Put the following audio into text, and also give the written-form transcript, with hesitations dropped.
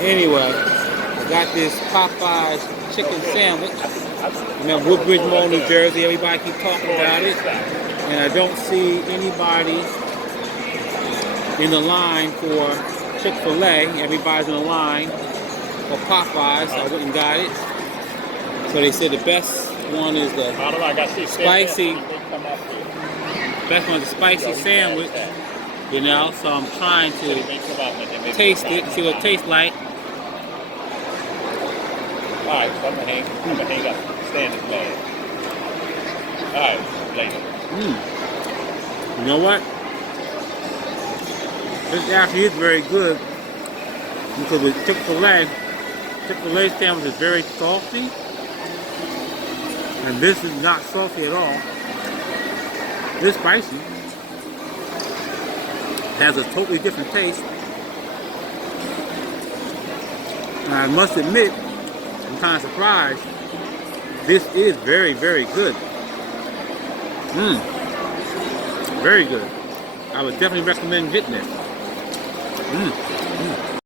Anyway, I got this Popeyes chicken sandwich. I'm in Woodbridge Mall, New Jersey. Everybody keep talking about it. And I don't see anybody in the line for Chick-fil-A. Everybody's in the line for Popeyes. So I went and got it. So they said the best one is the spicy. Best one is the spicy sandwich. You know, so I'm trying to taste it, see what it tastes like. Alright, so I'm gonna hang up. Stand in plan. Alright, later. You know what? This actually is very good because with Chick-fil-A sandwich is very salty. And this is not salty at all. It's spicy. It has a totally different taste. And I must admit, I'm kind of surprised. This is very, very good. Very good. I would definitely recommend getting this.